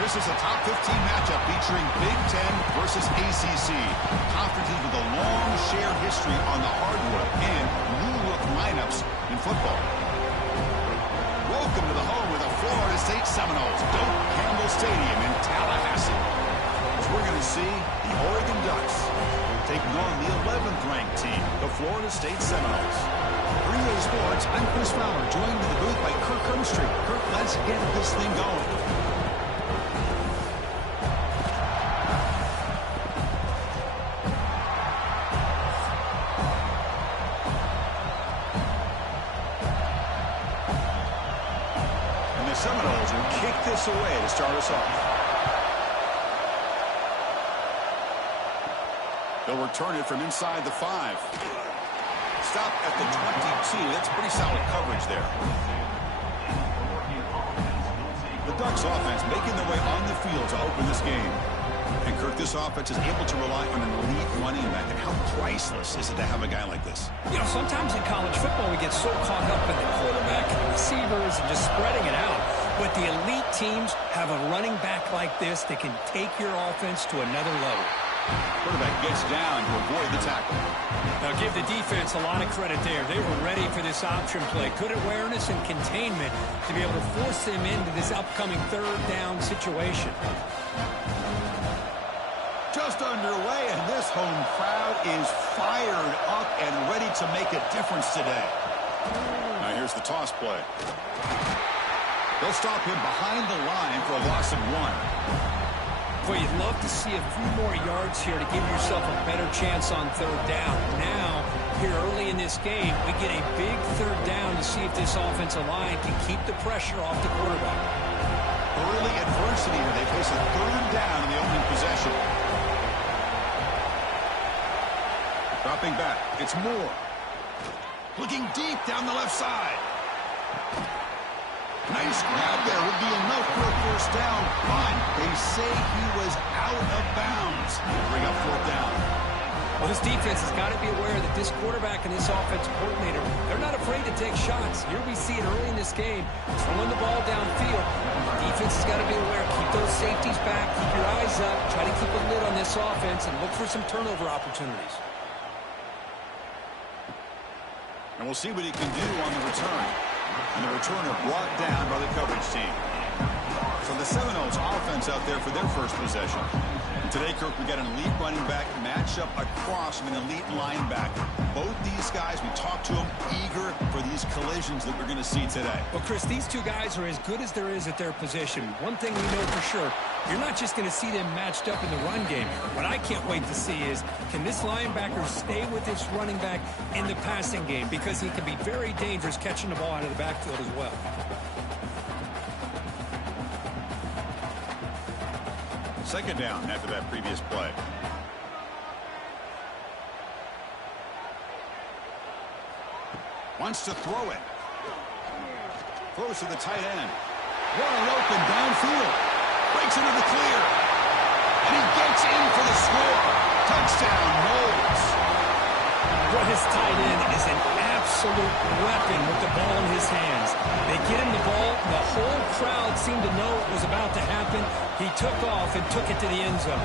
This is a top 15 matchup featuring Big Ten versus ACC. Conferences with a long shared history on the hardwood and new-look lineups in football. Welcome to the home of the Florida State Seminoles, Doak Campbell Stadium in Tallahassee. As we're going to see the Oregon Ducks taking on the 11th ranked team, the Florida State Seminoles. 3A Sports, I'm Chris Fowler, joined in the booth by Kirk Herbstreit. Kirk, let's get this thing going. Seminoles will kick this away to start us off. They'll return it from inside the 5. Stop at the 22. That's pretty solid coverage there. The Ducks offense making their way on the field to open this game. And Kirk, this offense is able to rely on an elite running back. And how priceless is it to have a guy like this? You know, sometimes in college football we get so caught up in the quarterback and the receivers and just spreading it out. But the elite teams have a running back like this that can take your offense to another level. Quarterback gets down to avoid the tackle. Now give the defense a lot of credit there. They were ready for this option play. Good awareness and containment to be able to force them into this upcoming third down situation. Just underway, and this home crowd is fired up and ready to make a difference today. Now here's the toss play. They'll stop him behind the line for a loss of 1. Boy, you'd love to see a few more yards here to give yourself a better chance on third down. Now, here early in this game, we get a big third down to see if this offensive line can keep the pressure off the quarterback. Early adversity here. They face a third down in the opening possession. Dropping back. It's Moore. Looking deep down the left side. Nice grab there. Would be enough for a first down. But they say he was out of bounds. Bring up fourth down. Well, this defense has got to be aware that this quarterback and this offensive coordinator, they're not afraid to take shots. Here we see it early in this game, throwing the ball downfield. The defense has got to be aware. Keep those safeties back. Keep your eyes up. Try to keep a lid on this offense and look for some turnover opportunities. And we'll see what he can do on the return. And the returner brought down by the coverage team. So the Seminoles offense out there for their first possession. And today, Kirk, we got an elite running back match up across from an elite linebacker. Both these guys, we talked to them, eager for these collisions that we're going to see today. Well, Chris, these two guys are as good as there is at their position. One thing we know for sure, you're not just going to see them matched up in the run game. What I can't wait to see is, can this linebacker stay with this running back in the passing game? Because he can be very dangerous catching the ball out of the backfield as well. Second down after that previous play. Wants to throw it. Throws to the tight end. Wide open downfield. Breaks into the clear. And he gets in for the score. Touchdown, Noles. Well, his tight end is an absolute weapon with the ball in his hands. They get him the ball. The whole crowd seemed to know what was about to happen. He took off and took it to the end zone.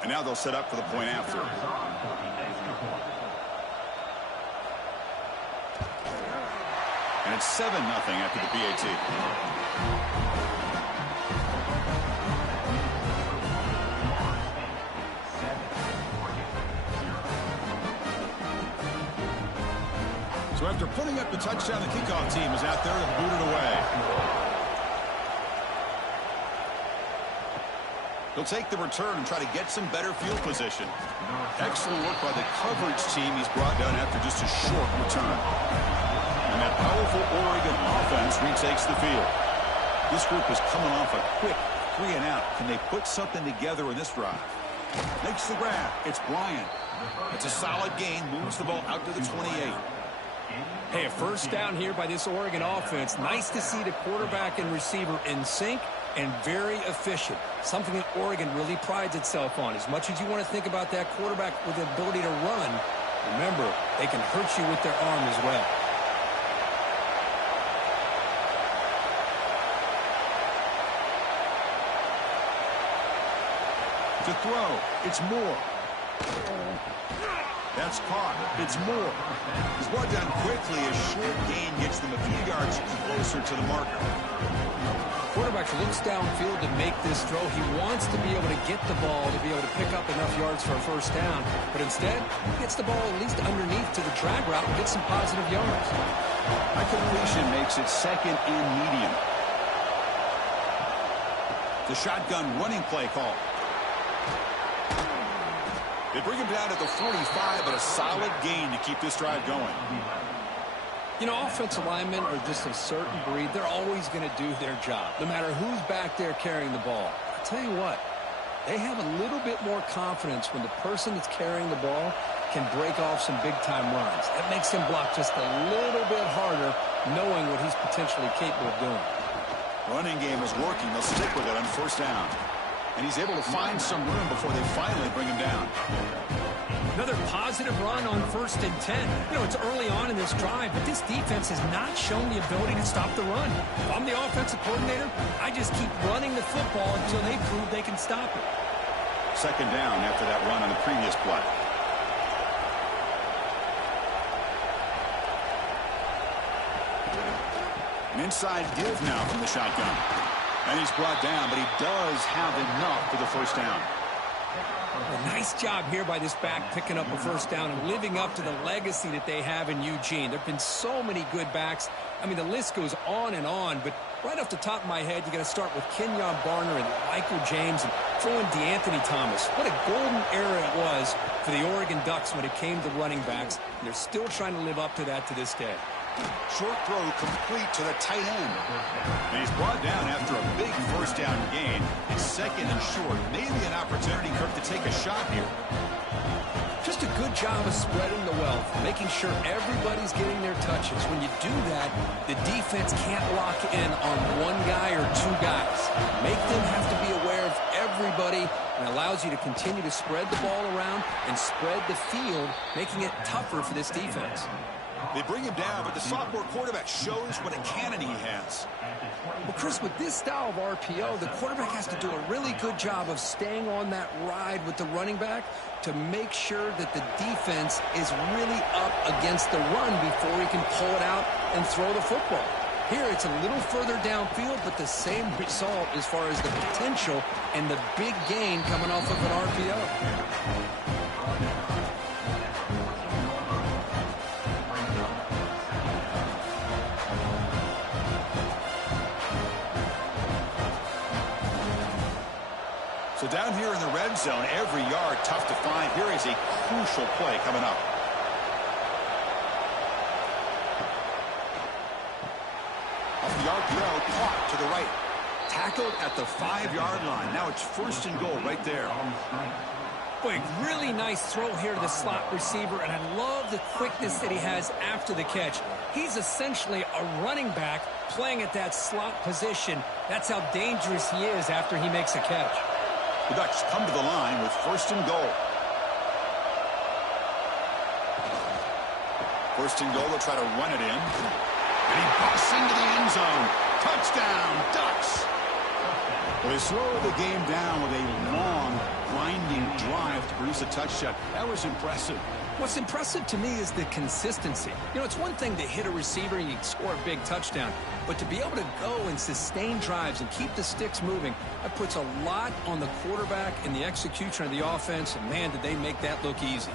And now they'll set up for the point after. And it's 7-0 after the PAT. So after putting up the touchdown, the kickoff team is out there to boot it away. He'll take the return and try to get some better field position. Excellent work by the coverage team he's brought down after just a short return. And that powerful Oregon offense retakes the field. This group is coming off a quick 3 and out. Can they put something together in this drive? Makes the grab. It's Bryant. It's a solid gain. Moves the ball out to the 28. Hey, a first down here by this Oregon offense. Nice to see the quarterback and receiver in sync and very efficient. Something that Oregon really prides itself on. As much as you want to think about that quarterback with the ability to run, remember, they can hurt you with their arm as well. To throw, it's Moore. That's caught. It's Moore. He's brought down quickly. A short gain gets them a few yards closer to the marker. Quarterback looks downfield to make this throw. He wants to be able to get the ball to be able to pick up enough yards for a first down. But instead, he gets the ball at least underneath to the drag route and gets some positive yards. A completion makes it second and medium. The shotgun running play call. They bring him down at the 45, but a solid gain to keep this drive going. You know, offensive linemen are just a certain breed. They're always going to do their job, no matter who's back there carrying the ball. I'll tell you what, they have a little bit more confidence when the person that's carrying the ball can break off some big-time runs. It makes him block just a little bit harder, knowing what he's potentially capable of doing. Running game is working. They'll stick with it on first down. And he's able to find some room before they finally bring him down. Another positive run on 1st and 10. You know, it's early on in this drive, but this defense has not shown the ability to stop the run. If I'm the offensive coordinator, I just keep running the football until they prove they can stop it. Second down after that run on the previous play. An inside give now from the shotgun. And he's brought down, but he does have enough for the first down. A nice job here by this back picking up a first down and living up to the legacy that they have in Eugene. There have been so many good backs. I mean, the list goes on, but right off the top of my head, you got to start with Kenyon Barner and Michael James and throw in DeAnthony Thomas. What a golden era it was for the Oregon Ducks when it came to running backs. And they're still trying to live up to that to this day. Short throw complete to the tight end. And he's brought down after a big first down gain. It's second and short. Maybe an opportunity, Kirk, to take a shot here. Just a good job of spreading the wealth, making sure everybody's getting their touches. When you do that, the defense can't lock in on one guy or two guys. Make them have to be aware of everybody, and allows you to continue to spread the ball around and spread the field, making it tougher for this defense. They bring him down, but the sophomore quarterback shows what a cannon he has. Well, Chris, with this style of RPO, the quarterback has to do a really good job of staying on that ride with the running back to make sure that the defense is really up against the run before he can pull it out and throw the football. Here, it's a little further downfield, but the same result as far as the potential and the big gain coming off of an RPO. So down here in the red zone, every yard tough to find. Here is a crucial play coming up. Off the RPO, caught to the right. Tackled at the 5-yard line. Now it's 1st and goal right there. Boy, really nice throw here to the slot receiver, and I love the quickness that he has after the catch. He's essentially a running back playing at that slot position. That's how dangerous he is after he makes a catch. The Ducks come to the line with 1st and goal. 1st and goal, they'll try to run it in. And he busts into the end zone. Touchdown, Ducks. Well, they slow the game down with a long, grinding drive to produce a touchdown. That was impressive. What's impressive to me is the consistency. You know, it's one thing to hit a receiver and you score a big touchdown, but to be able to go and sustain drives and keep the sticks moving, that puts a lot on the quarterback and the execution of the offense, and man, did they make that look easy.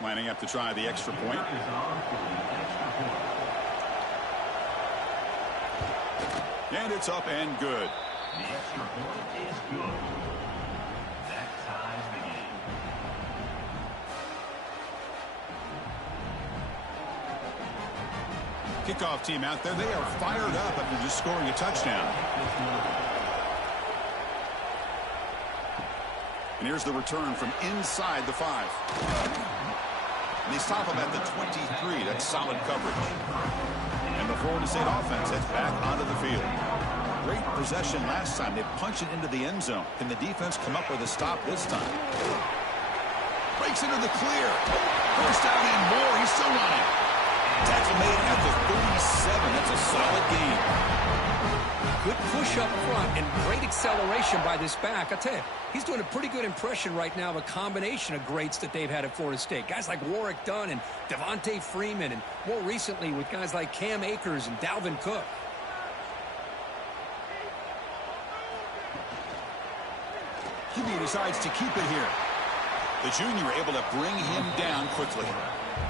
Lining up to try the extra point. And it's up and good. The extra point is good. That ties the game. Kickoff team out there, they are fired up after just scoring a touchdown. And here's the return from inside the 5. And they stop him at the 23. That's solid coverage. And the Florida State offense heads back onto the field. Great possession last time. They punch it into the end zone. Can the defense come up with a stop this time? Breaks into the clear. First down and more. He's still running. Tackle made at the 37. That's a solid gain. Good push up front and great acceleration by this back. I tell you, he's doing a pretty good impression right now of a combination of greats that they've had at Florida State. Guys like Warrick Dunn and Devontae Freeman, and more recently with guys like Cam Akers and Dalvin Cook. QB decides to keep it here. The junior able to bring him down quickly.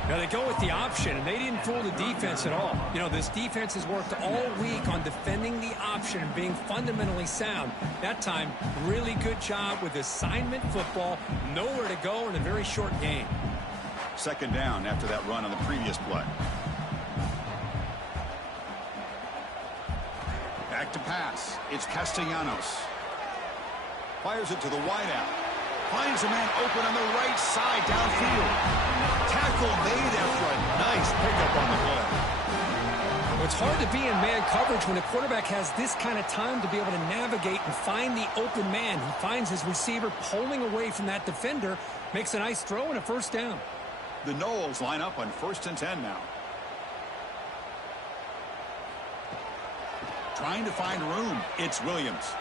Now they go with the option, and they didn't fool the defense at all. You know, this defense has worked all week on defending the option and being fundamentally sound. That time, really good job with assignment football. Nowhere to go in a very short game. Second down after that run on the previous play. Back to pass. It's Castellanos. Fires it to the wideout. Finds a man open on the right side downfield. Tackle made after a nice pickup on the play. Well, it's hard to be in man coverage when a quarterback has this kind of time to be able to navigate and find the open man. He finds his receiver pulling away from that defender, makes a nice throw and a first down. The Noles line up on 1st and 10 now. Trying to find room. It's Williams.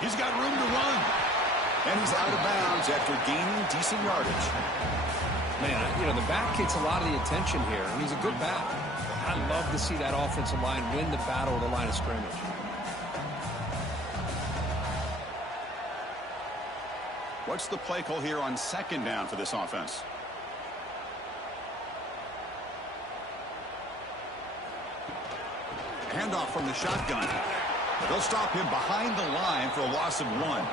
He's got room to run. And he's out of bounds after gaining decent yardage. Man, you know, the back gets a lot of the attention here, and he's a good back. I love to see that offensive line win the battle of the line of scrimmage. What's the play call here on 2nd down for this offense? Handoff from the shotgun. They'll stop him behind the line for a loss of 1.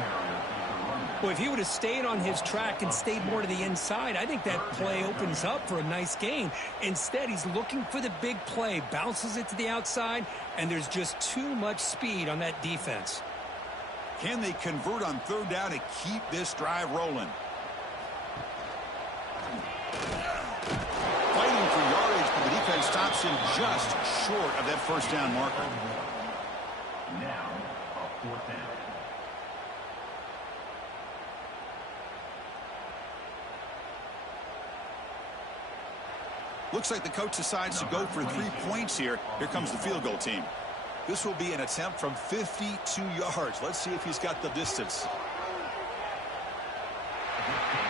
Well, if he would have stayed on his track and stayed more to the inside, I think that play opens up for a nice gain. Instead, he's looking for the big play, bounces it to the outside, and there's just too much speed on that defense. Can they convert on 3rd down to keep this drive rolling? Fighting for yardage, but the defense stops him just short of that 1st down marker. Now, a 4th down. Looks like the coach decides to go for 3 points here. Here comes the field goal team. This will be an attempt from 52 yards. Let's see if he's got the distance.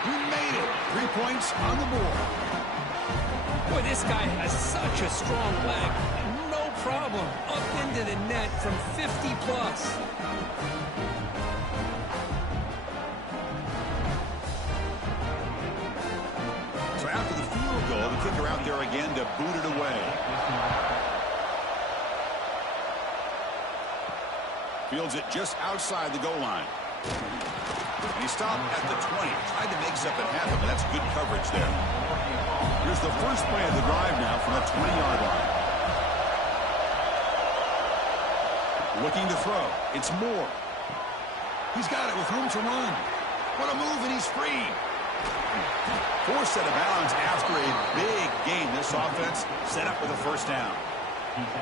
He made it. 3 points on the board. Boy, this guy has such a strong leg. No problem. Up into the net from 50 plus. So after the field goal, the kicker out there again to boot it away. Fields it just outside the goal line. And he stopped at the 20. Tried to make something happen, but that's good coverage there. Here's the first play of the drive now from the 20-yard line. Looking to throw. It's Moore. He's got it with room to run. What a move, and he's free. Forced out of bounds after a big gain. This offense set up with a 1st down.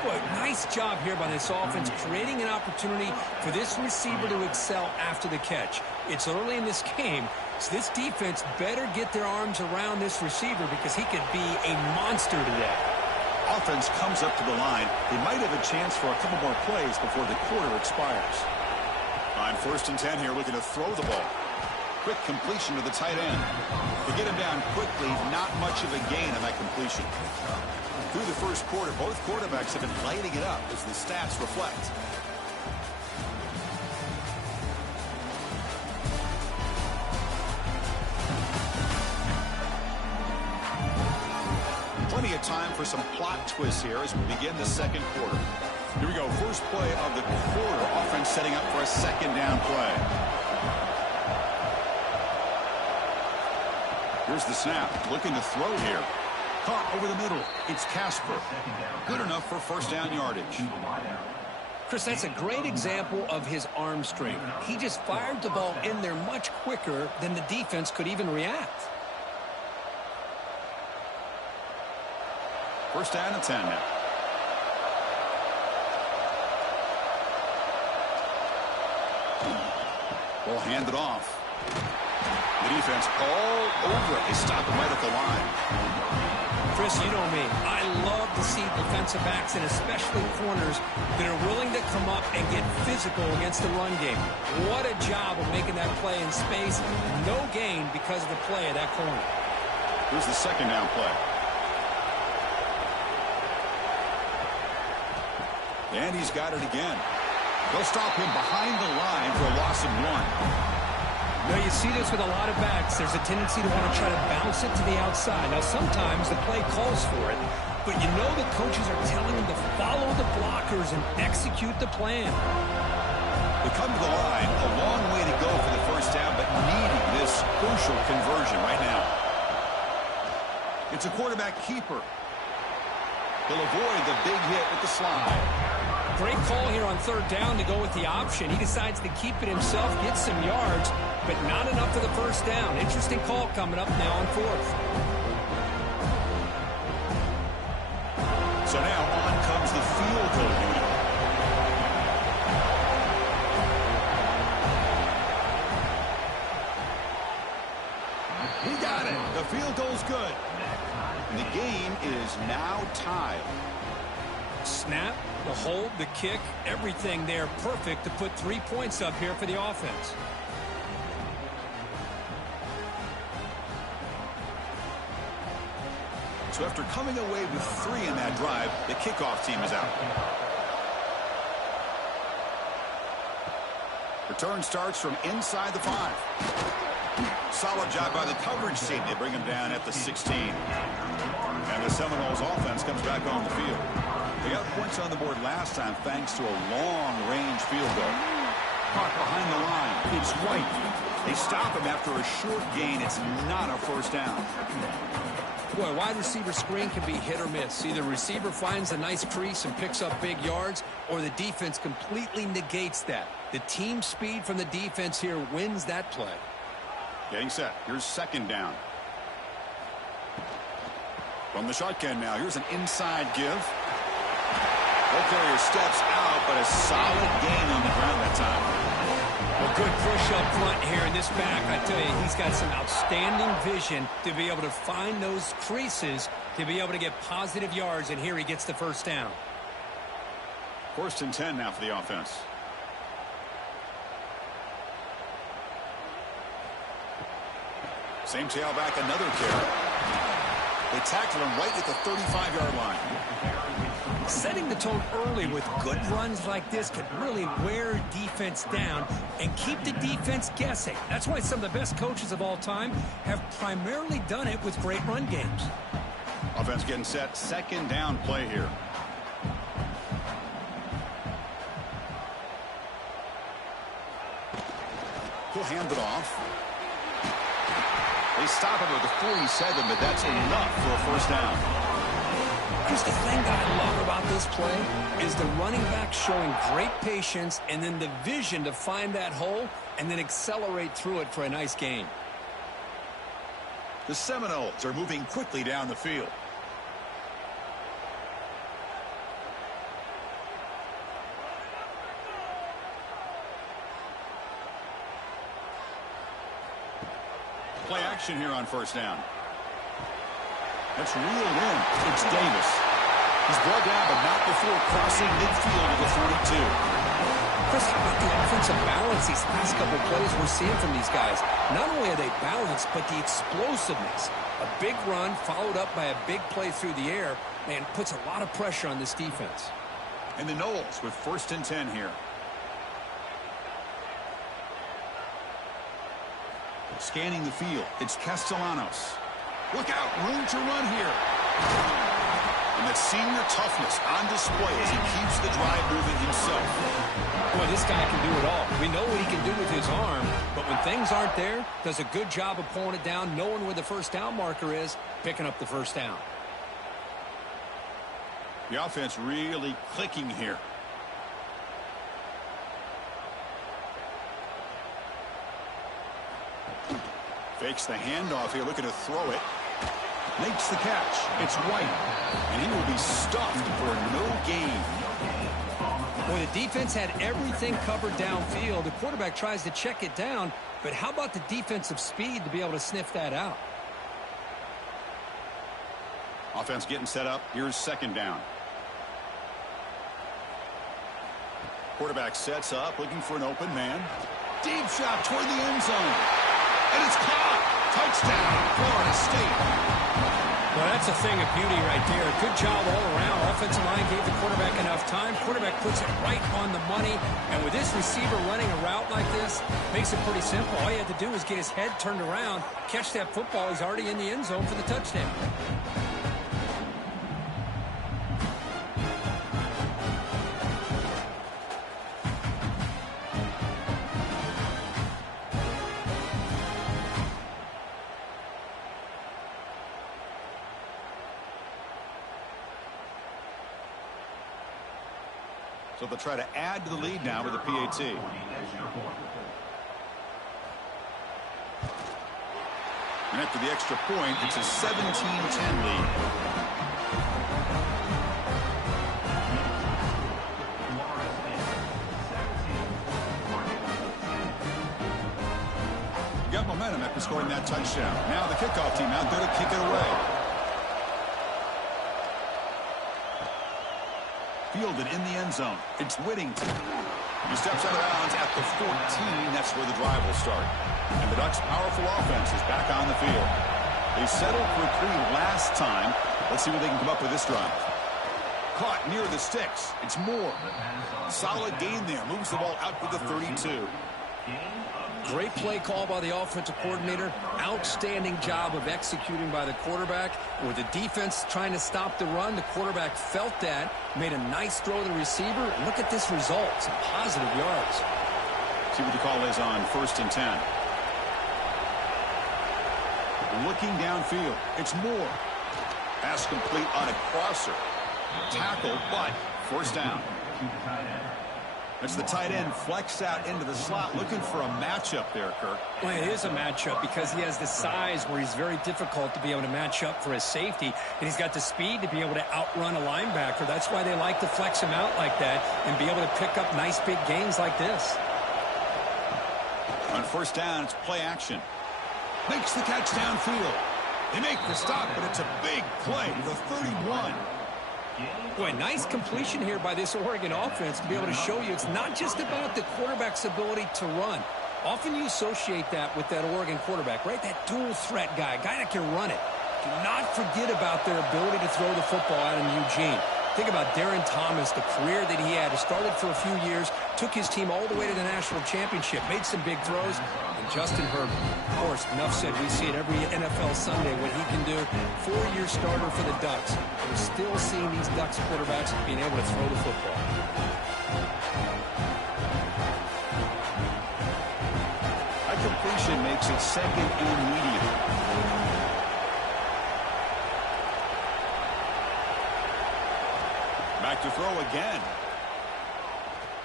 Boy, nice job here by this offense, creating an opportunity for this receiver to excel after the catch. It's early in this game, so this defense better get their arms around this receiver because he could be a monster today. Offense comes up to the line. They might have a chance for a couple more plays before the quarter expires. On 1st and 10 here, looking to throw the ball. Quick completion to the tight end. To get him down quickly, not much of a gain on that completion. Through the first quarter, both quarterbacks have been lighting it up as the stats reflect. Plenty of time for some plot twists here as we begin the 2nd quarter. Here we go. First play of the quarter. Offense setting up for a 2nd down play. Here's the snap. Looking to throw here. Caught over the middle. It's Casper. Good enough for first down yardage. Chris, that's a great example of his arm strength. He just fired the ball in there much quicker than the defense could even react. First down and 10 now. Ball handed off. The defense all over it. They stop him right at the line. Chris, you know me. I love to see defensive backs and especially corners that are willing to come up and get physical against the run game. What a job of making that play in space. No gain because of the play of that corner. Here's the second down play. And he's got it again. They'll stop him behind the line for a loss of 1. Now, you see this with a lot of backs. There's a tendency to want to try to bounce it to the outside. Now, sometimes the play calls for it, but you know the coaches are telling them to follow the blockers and execute the plan. They come to the line, a long way to go for the first down, but needing this crucial conversion right now. It's a quarterback keeper. He'll avoid the big hit with the slide. Great call here on third down to go with the option. He decides to keep it himself, get some yards, but not enough for the first down. Interesting call coming up now on fourth. So now on comes the field goal unit. He got it. The field goal's good. And the game is now tied. Snap, the hold, the kick, everything there perfect to put 3 points up here for the offense. So after coming away with 3 in that drive, the kickoff team is out. Return starts from inside the 5. Solid job by the coverage team. They bring him down at the 16. And the Seminoles offense comes back on the field. They got points on the board last time thanks to a long-range field goal. Caught behind the line. It's White. They stop him after a short gain. It's not a first down. Boy, wide receiver screen can be hit or miss. Either receiver finds a nice crease and picks up big yards, or the defense completely negates that. The team speed from the defense here wins that play. Getting set. Here's second down. From the shotgun now. Here's an inside give. Ball carrier steps out, but a solid gain on the ground that time. A good push up front here in this back. I tell you, he's got some outstanding vision to be able to find those creases, to be able to get positive yards, and here he gets the first down. First and 10 now for the offense. Same tailback, another carry. They tackle him right at the 35-yard line. Setting the tone early with good runs like this can really wear defense down and keep the defense guessing. That's why some of the best coaches of all time have primarily done it with great run games. Offense getting set. Second down play here. He'll hand it off. They stop him at the 47, but that's enough for a first down. Here's the thing that I love about this play is the running back showing great patience and then the vision to find that hole and then accelerate through it for a nice gain. The Seminoles are moving quickly down the field. Play action here on first down. That's reeled in. It's Davis. He's brought down, but not before crossing midfield at the 42. Chris, how about the offensive balance these last couple of plays we're seeing from these guys? Not only are they balanced, but the explosiveness. A big run followed up by a big play through the air, and puts a lot of pressure on this defense. And the Noles with first and 10 here. Scanning the field, it's Castellanos. Look out, room to run here. And that senior toughness on display as he keeps the drive moving himself. Boy, this guy can do it all. We know what he can do with his arm, but when things aren't there, does a good job of pulling it down, knowing where the first down marker is, picking up the first down. The offense really clicking here. Fakes the handoff here, looking to throw it. Makes the catch. It's White. And he will be stuffed for no gain. Boy, the defense had everything covered downfield. The quarterback tries to check it down, but how about the defensive speed to be able to sniff that out? Offense getting set up. Here's second down. Quarterback sets up, looking for an open man. Deep shot toward the end zone. And it's caught. Touchdown, Florida State. Well, that's a thing of beauty right there. Good job all around. Offensive line gave the quarterback enough time. Quarterback puts it right on the money. And with this receiver running a route like this, makes it pretty simple. All he had to do was get his head turned around, catch that football. He's already in the end zone for the touchdown. So they'll try to add to the lead now with a PAT. And after the extra point, it's a 17-10 lead. Got momentum after scoring that touchdown. Now the kickoff team out there to kick it away. Fielded in the end zone. It's Whittington. He steps out of bounds at the 14. That's where the drive will start. And the Ducks' powerful offense is back on the field. They settled for 3 last time. Let's see what they can come up with this drive. Caught near the sticks. It's Moore. Solid gain there. Moves the ball out to the 32. Great play call by the offensive coordinator. Outstanding job of executing by the quarterback. With the defense trying to stop the run, the quarterback felt that, made a nice throw to the receiver. And look at this result. Some positive yards. See what the call is on 1st and 10. Looking downfield. It's Moore. Pass complete on a crosser. Tackle, but first down. It's the tight end flexed out into the slot, looking for a matchup there, Kirk. Well, it is a matchup because he has the size where he's very difficult to be able to match up for his safety, and he's got the speed to be able to outrun a linebacker. That's why they like to flex him out like that and be able to pick up nice big gains like this. On first down, it's play action. Makes the catch downfield. They make the stop, but it's a big play to the 31. Boy, nice completion here by this Oregon offense to be able to show you it's not just about the quarterback's ability to run. Often you associate that with that Oregon quarterback, right? That dual threat guy that can run it. Do not forget about their ability to throw the football out in Eugene. Think about Darren Thomas, the career that he had. He started for a few years, took his team all the way to the national championship, made some big throws. And Justin Herbert, of course, enough said, we see it every NFL Sunday what he can do. 4-year starter for the Ducks. We're still seeing these Ducks quarterbacks being able to throw the football. That completion makes it 2nd and medium. Back to throw again.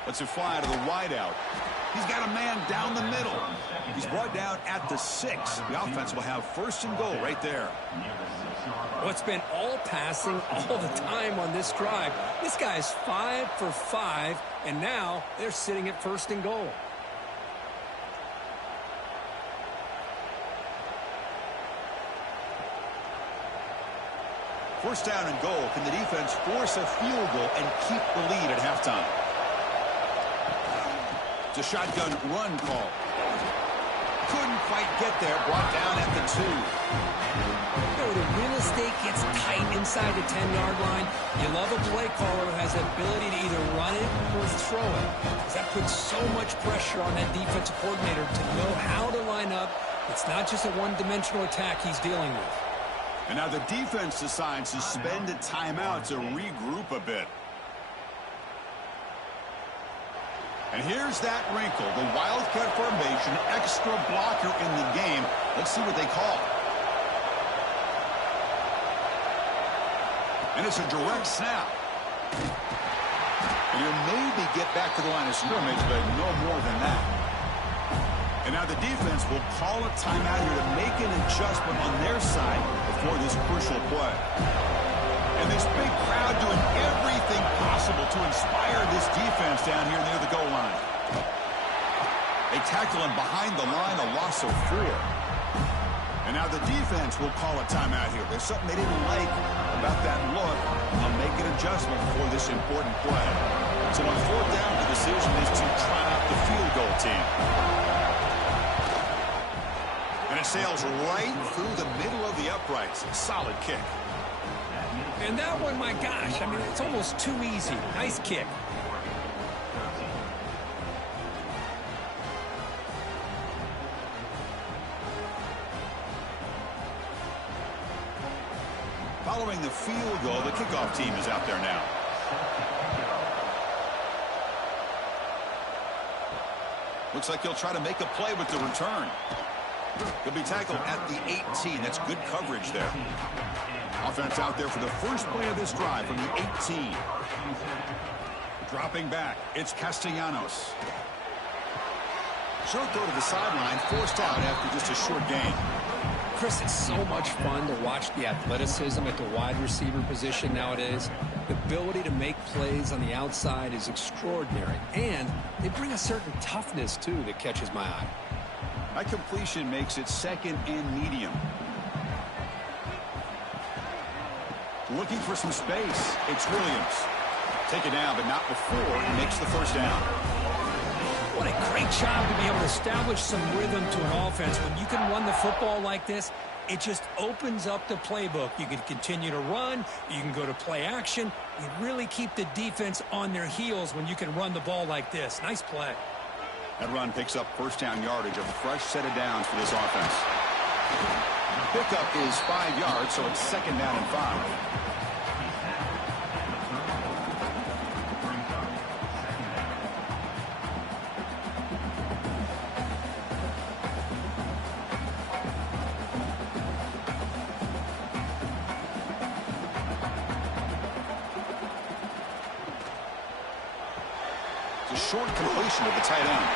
Lets it fly to the wideout. He's got a man down the middle. He's brought down at the 6. The offense will have 1st and goal right there. Well, it's been all passing all the time on this drive. This guy's 5 for 5, and now they're sitting at 1st and goal. First down and goal. Can the defense force a field goal and keep the lead at halftime? It's a shotgun run call. Couldn't quite get there. Brought down at the 2. The real estate gets tight inside the 10-yard line. You love a play caller who has the ability to either run it or throw it. Because that puts so much pressure on that defensive coordinator to know how to line up. It's not just a one-dimensional attack he's dealing with. And now the defense decides to spend a timeout to regroup a bit. And here's that wrinkle, the Wildcat formation, extra blocker in the game. Let's see what they call. And it's a direct snap. And he'll maybe get back to the line of scrimmage, but no more than that. And now the defense will call a timeout here to make an adjustment on their side before this crucial play. And this big crowd doing everything possible to inspire this defense down here near the goal line. They tackle him behind the line, a loss of 4. And now the defense will call a timeout here. There's something they didn't like about that look. They'll make an adjustment for this important play. So on 4th down, the decision is to try out the field goal team. And it sails right through the middle of the uprights. Solid kick. And that one, my gosh, I mean, it's almost too easy. Nice kick. Following the field goal, the kickoff team is out there now. Looks like he'll try to make a play with the return. He'll be tackled at the 18. That's good coverage there. Offense out there for the first play of this drive from the 18. Dropping back, it's Castellanos. Short throw to the sideline, forced out after just a short gain. Chris, it's so much fun to watch the athleticism at the wide receiver position nowadays. The ability to make plays on the outside is extraordinary. And they bring a certain toughness, too, that catches my eye. That completion makes it 2nd and medium. Looking for some space. It's Williams. Take it down, but not before he makes the first down. What a great job to be able to establish some rhythm to an offense. When you can run the football like this, it just opens up the playbook. You can continue to run. You can go to play action. You really keep the defense on their heels when you can run the ball like this. Nice play. That run picks up first down yardage, a fresh set of downs for this offense. Pickup is 5 yards, so it's 2nd down and 5. Short completion of the tight end.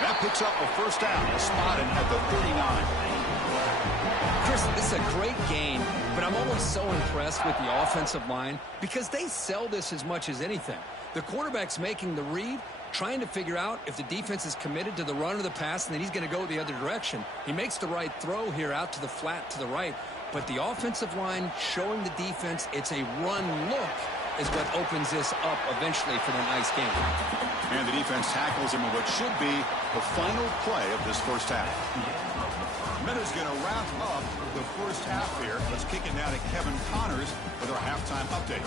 That picks up a first down, spotted at the 39. Chris, this is a great game, but I'm always so impressed with the offensive line because they sell this as much as anything. The quarterback's making the read, trying to figure out if the defense is committed to the run or the pass, and then he's going to go the other direction. He makes the right throw here out to the flat to the right, but the offensive line showing the defense it's a run look is what opens this up eventually for the nice game. And the defense tackles him in what should be the final play of this first half. Minutes going to wrap up the first half here. Let's kick it now to Kevin Connors with our halftime update.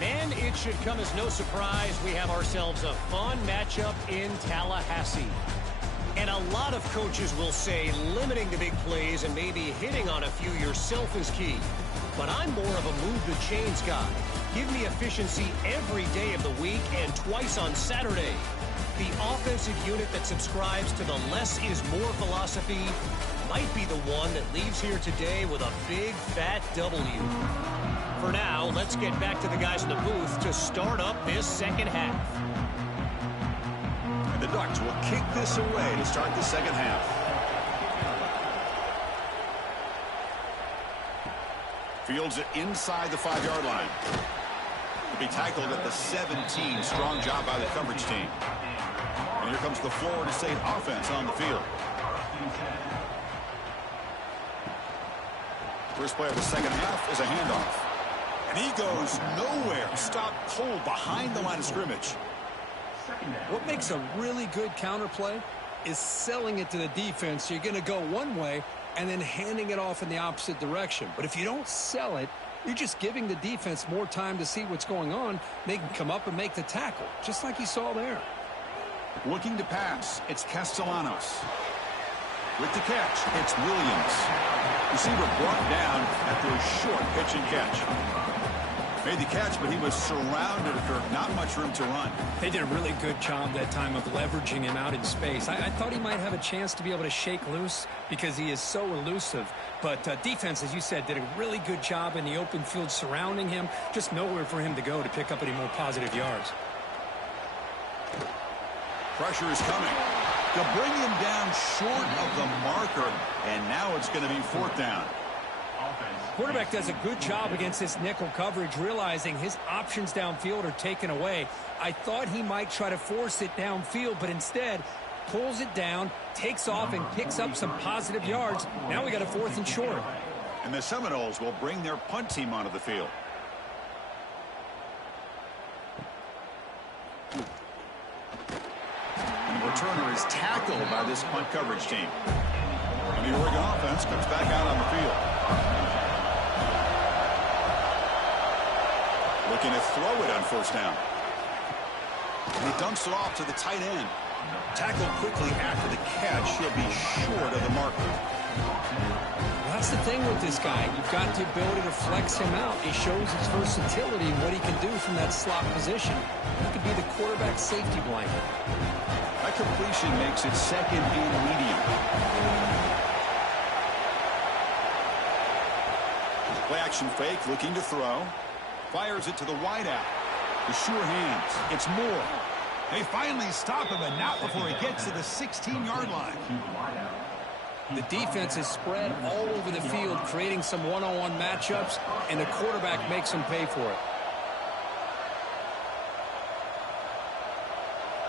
Man, it should come as no surprise we have ourselves a fun matchup in Tallahassee. And a lot of coaches will say limiting the big plays and maybe hitting on a few yourself is key. But I'm more of a move the chains guy. Give me efficiency every day of the week and twice on Saturday. The offensive unit that subscribes to the less is more philosophy might be the one that leaves here today with a big fat W. For now, let's get back to the guys in the booth to start up this second half. And the Ducks will kick this away to start the second half. Fields it inside the 5-yard line. He'll be tackled at the 17. Strong job by the coverage team. And here comes the Florida State offense on the field. First play of the second half is a handoff. And he goes nowhere. Stopped cold behind the line of scrimmage. What makes a really good counterplay is selling it to the defense. So you're going to go one way and then handing it off in the opposite direction. But if you don't sell it, you're just giving the defense more time to see what's going on. They can come up and make the tackle, just like you saw there. Looking to pass, it's Castellanos. With the catch, it's Williams. Receiver brought down after a short pitch and catch. Made the catch, but he was surrounded, Kirk. Not much room to run. They did a really good job that time of leveraging him out in space. I thought he might have a chance to be able to shake loose because he is so elusive. But defense, as you said, did a really good job in the open field surrounding him. Just nowhere for him to go to pick up any more positive yards. Pressure is coming to bring him down short of the marker. And now it's going to be 4th down. Quarterback does a good job against this nickel coverage, realizing his options downfield are taken away. I thought he might try to force it downfield, but instead pulls it down, takes off, and picks up some positive yards. Now we got a 4th and short. And the Seminoles will bring their punt team onto the field. And the returner is tackled by this punt coverage team. And the Oregon offense comes back out on the field. Looking to throw it on 1st down. And he dumps it off to the tight end. Tackled quickly after the catch. He'll be short of the marker. That's the thing with this guy. You've got the ability to flex him out. He shows his versatility and what he can do from that slot position. He could be the quarterback safety blanket. That completion makes it 2nd and medium. Play action fake, looking to throw. Fires it to the wideout. The sure hands. It's Moore. They finally stop him, and not before he gets to the 16-yard line. The defense is spread all over the field, creating some one-on-one matchups, and the quarterback makes them pay for it.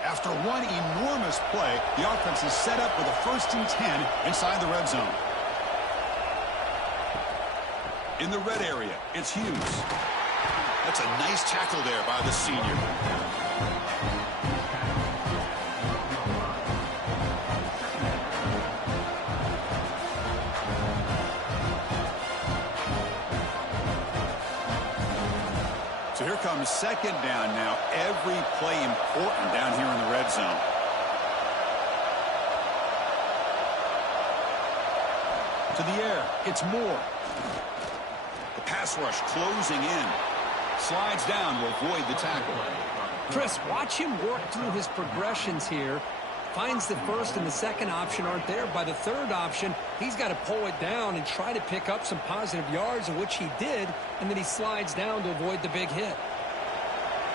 After one enormous play, the offense is set up with a 1st and 10 inside the red zone. In the red area, it's Hughes. That's a nice tackle there by the senior. So here comes 2nd down now. Every play important down here in the red zone. To the air, it's Moore. The pass rush closing in. Slides down to avoid the tackle. Chris, watch him work through his progressions here. Finds the 1st and the 2nd option aren't there. By the 3rd option, he's got to pull it down and try to pick up some positive yards, which he did, and then he slides down to avoid the big hit.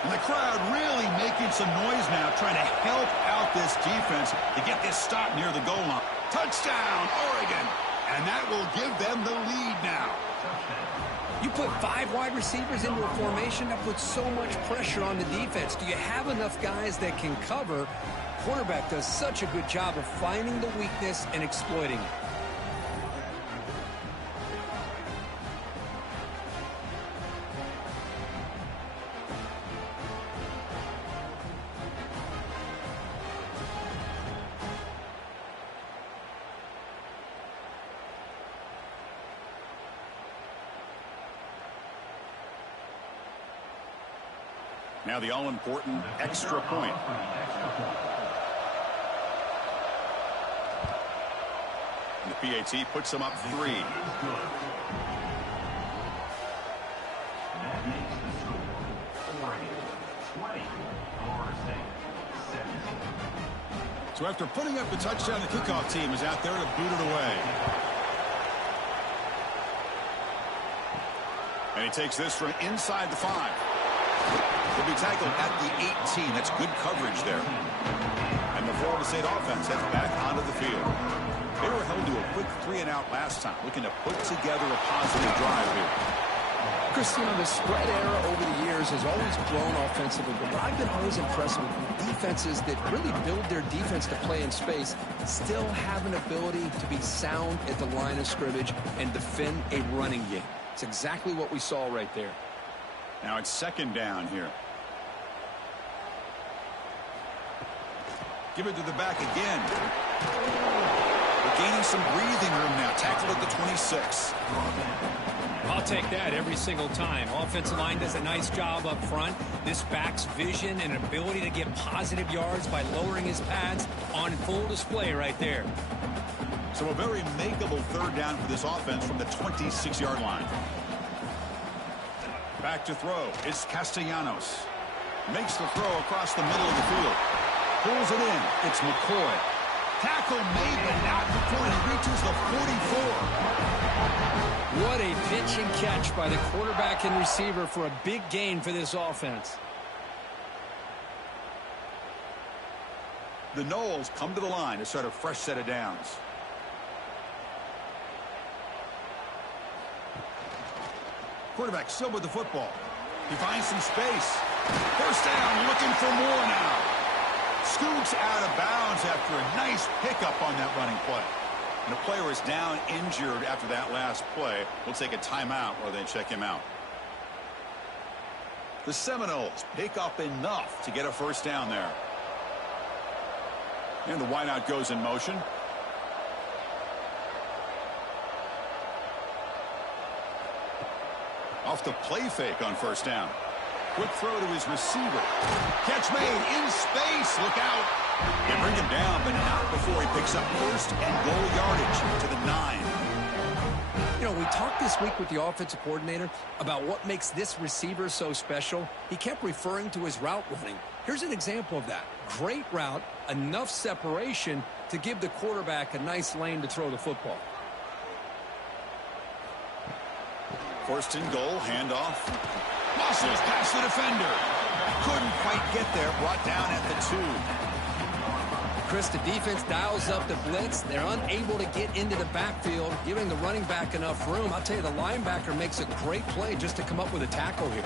And the crowd really making some noise now, trying to help out this defense to get this stop near the goal line. Touchdown, Oregon! And that will give them the lead now. You put 5 wide receivers into a formation, that puts so much pressure on the defense. Do you have enough guys that can cover? Quarterback does such a good job of finding the weakness and exploiting it. Now the all-important extra point. And the PAT puts them up 3. So after putting up the touchdown, the kickoff team is out there to boot it away. And he takes this from inside the 5. He'll be tackled at the 18. That's good coverage there. And the Florida State offense heads back onto the field. They were held to a quick 3-and-out last time, looking to put together a positive drive here. Chris, you know, the spread era over the years has always grown offensively, but I've been always impressed with defenses that really build their defense to play in space, still have an ability to be sound at the line of scrimmage and defend a running game. It's exactly what we saw right there. Now it's 2nd down here. Give it to the back again. They're gaining some breathing room now. Tackled at the 26. I'll take that every single time. Offensive line does a nice job up front. This back's vision and ability to get positive yards by lowering his pads on full display right there. So a very makeable 3rd down for this offense from the 26-yard line. Back to throw. It's Castellanos. Makes the throw across the middle of the field. Pulls it in. It's McCoy. Tackle made, but not before he reaches the 44. What a pitch and catch by the quarterback and receiver for a big gain for this offense. The Noles come to the line to start a fresh set of downs. Quarterback still with the football. He finds some space. First down, looking for more now. Scoots out of bounds after a nice pickup on that running play. And a player is down injured after that last play. We'll take a timeout while they check him out. The Seminoles pick up enough to get a first down there. And the wideout goes in motion. Off the play fake on first down. Quick throw to his receiver. Catch made in space. Look out. They bring him down, but not before he picks up first and goal yardage to the 9. You know, we talked this week with the offensive coordinator about what makes this receiver so special. He kept referring to his route running. Here's an example of that. Great route, enough separation to give the quarterback a nice lane to throw the football. First and goal, handoff. Muscles past the defender. Couldn't quite get there, brought down at the 2. Chris, the defense dials up the blitz. They're unable to get into the backfield, giving the running back enough room. I'll tell you, the linebacker makes a great play just to come up with a tackle here.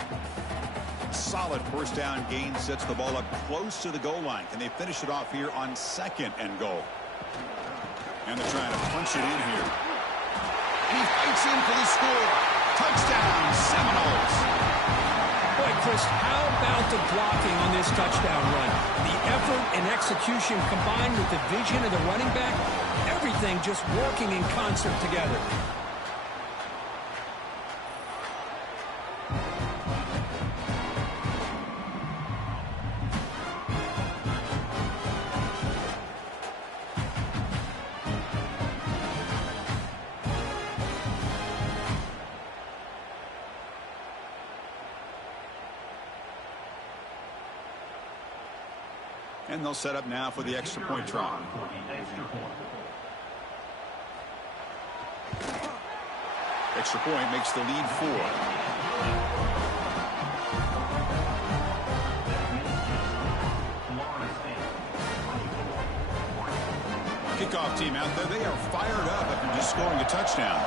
Solid first down gain, sets the ball up close to the goal line. Can they finish it off here on second and goal? And they're trying to punch it in here. And he fights in for the score. Touchdown, Seminoles. Boy, Chris, how about the blocking on this touchdown run? The effort and execution combined with the vision of the running back, everything just working in concert together. And they'll set up now for the extra point try. Extra point makes the lead 4. Kickoff team out there. They are fired up after just scoring a touchdown.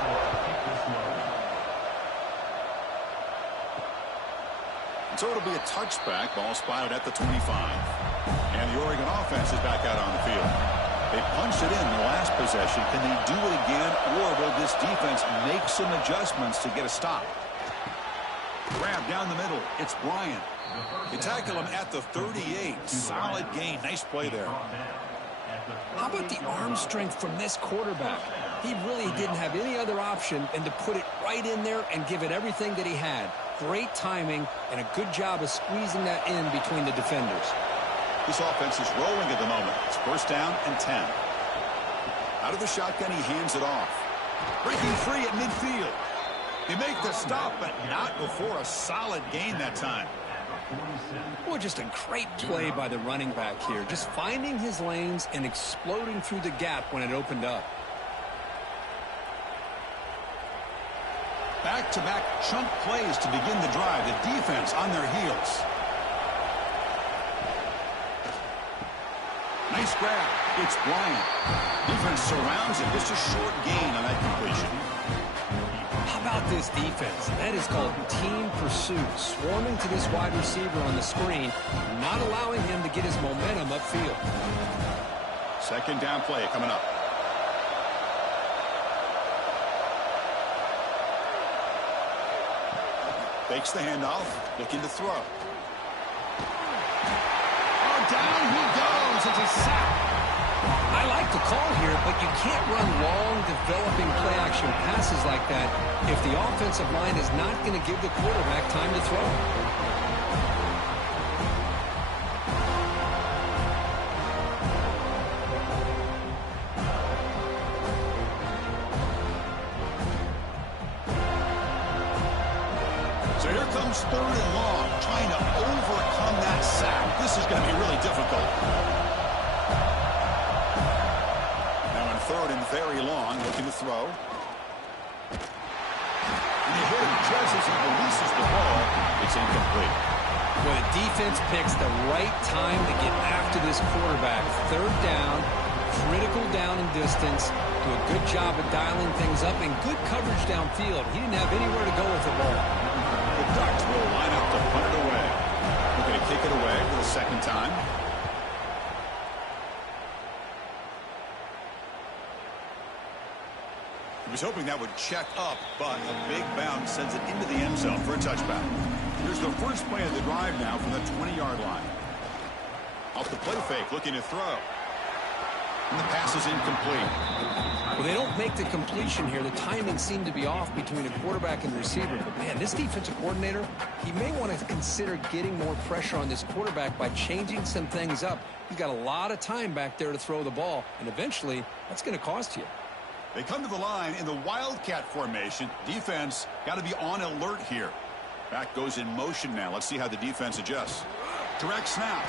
So it'll be a touchback. Ball spotted at the 25. And the Oregon offense is back out on the field. They punched it in the last possession. Can they do it again, or will this defense make some adjustments to get a stop? Grab down the middle. It's Bryant. They tackle him at the 38. Solid gain. Nice play there. How about the arm strength from this quarterback? He really didn't have any other option than to put it right in there and give it everything that he had. Great timing and a good job of squeezing that in between the defenders. This offense is rolling at the moment. It's first down and 10. Out of the shotgun, he hands it off. Breaking free at midfield. They make the stop, but not before a solid gain that time. Boy, just a great play by the running back here. Just finding his lanes and exploding through the gap when it opened up. Back-to-back chunk plays to begin the drive. The defense on their heels. Nice grab. It's Bryant. Defense surrounds him. Just a short gain on that completion. How about this defense? That is called team pursuit. Swarming to this wide receiver on the screen, not allowing him to get his momentum upfield. Second down play coming up. Fakes the handoff, looking to throw. Oh, down he goes. It's a sack. I like the call here, but you can't run long, developing play-action passes like that if the offensive line is not going to give the quarterback time to throw. So here comes comes 3rd and long, trying to overcome that sack. This is going to be really difficult. Now in 3rd and very long, looking to throw. And they hit him just as he releases the ball. It's incomplete. Well, the defense picks the right time to get after this quarterback. 3rd down, critical down and distance. Do a good job of dialing things up and good coverage downfield. He didn't have anywhere to go with the ball. The Ducks will line up to punt it away. Looking to kick it away for the 2nd time. He was hoping that would check up, but a big bounce sends it into the end zone for a touchback. Here's the first play of the drive now from the 20-yard line. Off the play fake, looking to throw. And the pass is incomplete. Well, they don't make the completion here. The timing seemed to be off between a quarterback and receiver. But, man, this defensive coordinator, he may want to consider getting more pressure on this quarterback by changing some things up. He's got a lot of time back there to throw the ball, and eventually that's going to cost you. They come to the line in the Wildcat formation. Defense got to be on alert here. Back goes in motion now. Let's see how the defense adjusts. Direct snap.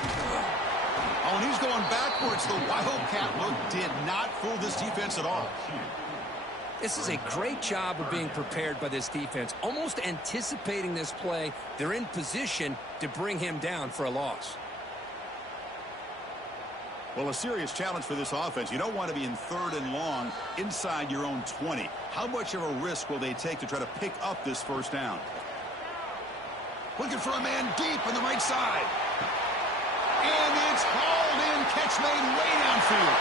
Oh, and he's going backwards. The Wildcat look did not fool this defense at all. This is a great job of being prepared by this defense. Almost anticipating this play. They're in position to bring him down for a loss. Well, a serious challenge for this offense. You don't want to be in 3rd and long inside your own 20. How much of a risk will they take to try to pick up this 1st down? Looking for a man deep on the right side. And it's hauled in, catch made way downfield.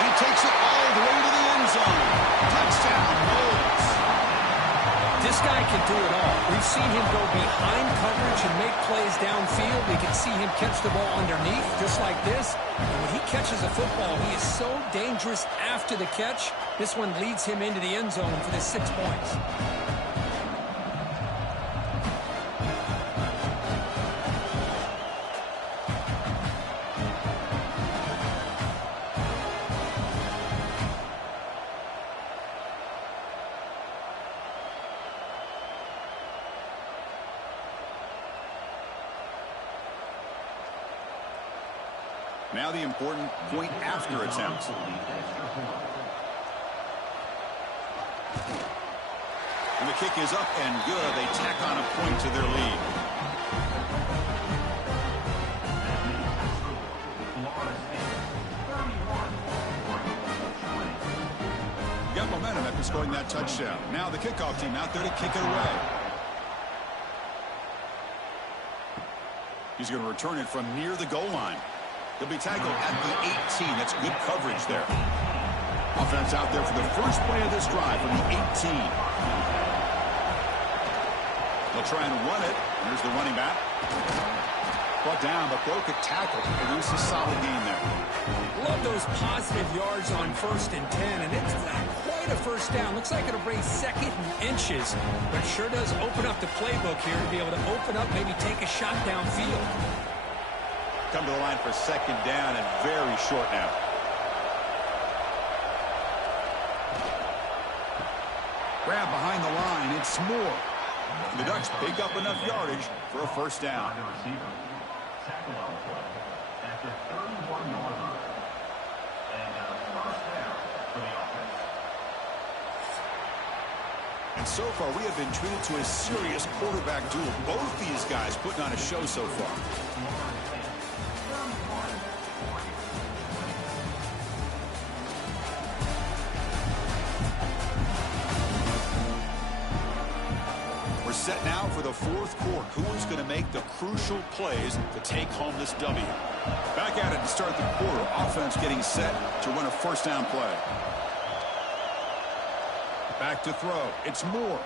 And he takes it all the way to the end zone. Touchdown, Knowles. This guy can do it all. We've seen him go behind coverage and make plays downfield. We can see him catch the ball underneath, just like this. And when he catches a football, he is so dangerous after the catch. This one leads him into the end zone for the 6 points. Now the important point after attempt. And the kick is up and good. They tack on a point to their lead. Got momentum after scoring that touchdown. Now the kickoff team out there to kick it away. He's going to return it from near the goal line. He'll be tackled at the 18. That's good coverage there. Offense out there for the first play of this drive from the 18. They'll try and run it. Here's the running back. Brought down, but broke a tackle to produce a solid gain there. Love those positive yards on 1st and 10, and it's not quite a 1st down. Looks like it'll bring 2nd and inches, but sure does open up the playbook here to be able to open up, maybe take a shot downfield. Come to the line for 2nd down and very short now. Grab behind the line. It's Moore. The Ducks pick up enough yardage for a 1st down. Tackle on the play at the 31-yard line. And a 1st down for the offense. And so far, we have been treated to a serious quarterback duel. Both these guys putting on a show so far. We're set now for the 4th quarter. Who is going to make the crucial plays to take home this W? Back at it to start the quarter. Offense getting set to run a 1st down play. Back to throw. It's Moore.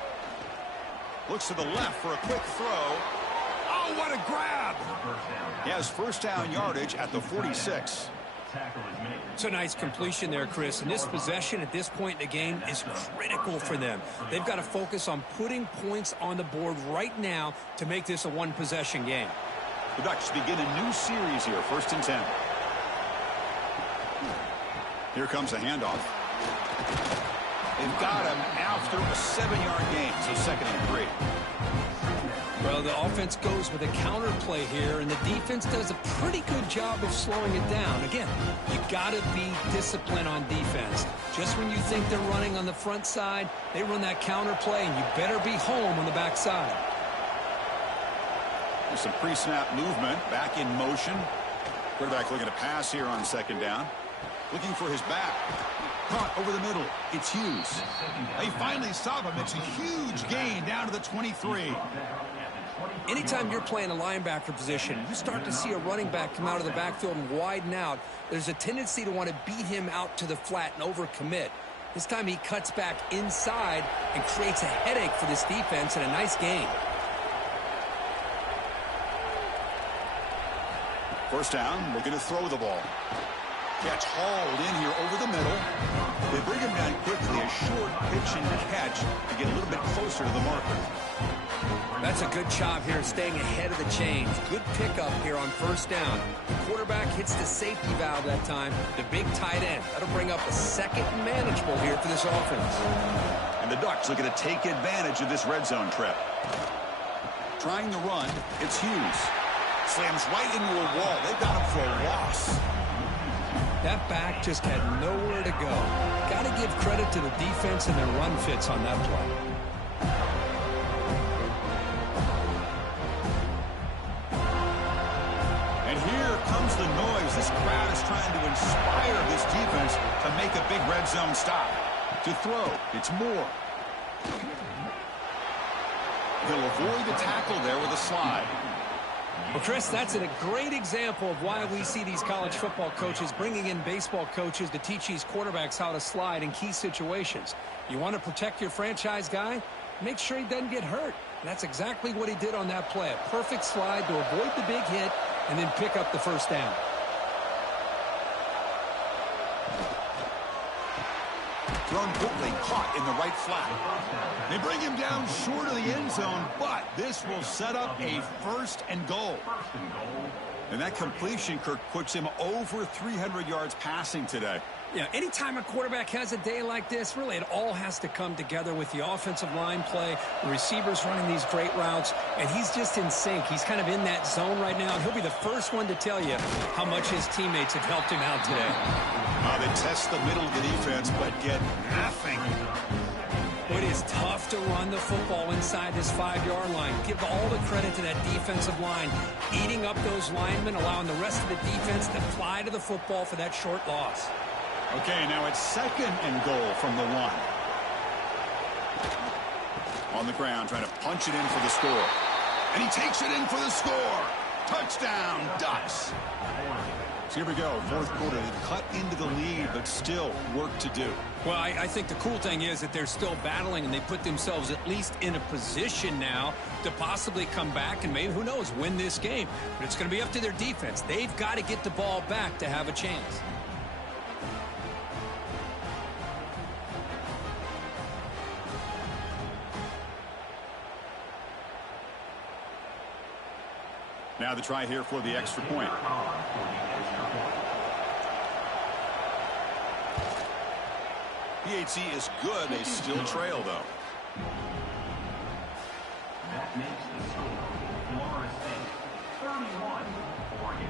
Looks to the left for a quick throw. Oh, what a grab! He has 1st down yardage at the 46. It's a nice completion there, Chris. And this possession at this point in the game is critical for them. They've got to focus on putting points on the board right now to make this a one-possession game. The Ducks begin a new series here, 1st and 10. Here comes a handoff. They've got him after a 7-yard gain, so 2nd and 3. Well, the offense goes with a counter play here, and the defense does a pretty good job of slowing it down. Again, you got to be disciplined on defense. Just when you think they're running on the front side, they run that counter play, and you better be home on the back side. There's some pre-snap movement, back in motion. Quarterback looking to pass here on second down. Looking for his back. Caught over the middle. It's Hughes. They finally stop him. It's a huge gain down to the 23. Anytime you're playing a linebacker position, you start to see a running back come out of the backfield and widen out. There's a tendency to want to beat him out to the flat and overcommit. This time he cuts back inside and creates a headache for this defense, and a nice gain. First down, looking to throw the ball. Catch hauled in here over the middle. They bring him down quickly, a short pitch and catch to get a little bit closer to the marker. That's a good job here staying ahead of the chains. Good pickup here on first down. The quarterback hits the safety valve that time. The big tight end. That'll bring up a second and manageable here for this offense. And the Ducks looking to take advantage of this red zone trip. Trying to run, it's Hughes. Slams right into a wall. They've got him for a loss. That back just had nowhere to go. Got to give credit to the defense and their run fits on that play. And here comes the noise. This crowd is trying to inspire this defense to make a big red zone stop. To throw, it's Moore. He'll avoid the tackle there with a slide. Well, Chris, that's a great example of why we see these college football coaches bringing in baseball coaches to teach these quarterbacks how to slide in key situations. You want to protect your franchise guy? Make sure he doesn't get hurt. And that's exactly what he did on that play. A perfect slide to avoid the big hit and then pick up the first down. Thrown quickly, caught in the right flat. They bring him down short of the end zone, but this will set up a first and goal. And that completion, Kirk, puts him over 300 yards passing today. Yeah, anytime a quarterback has a day like this, really it all has to come together with the offensive line play, the receivers running these great routes, and he's just in sync. He's kind of in that zone right now, and he'll be the first one to tell you how much his teammates have helped him out today. They test the middle of the defense, but get nothing. It is tough to run the football inside this 5-yard line. Give all the credit to that defensive line, eating up those linemen, allowing the rest of the defense to fly to the football for that short loss. Okay, now it's second and goal from the 1. On the ground, trying to punch it in for the score. And he takes it in for the score. Touchdown, Ducks. So here we go, fourth quarter. They've cut into the lead, but still work to do. Well, I think the cool thing is that they're still battling, and they put themselves at least in a position now to possibly come back and maybe, who knows, win this game. But it's going to be up to their defense. They've got to get the ball back to have a chance. Now the try here for the extra point. PHC is good. They still trail, though. That makes the score Florida State 31, Oregon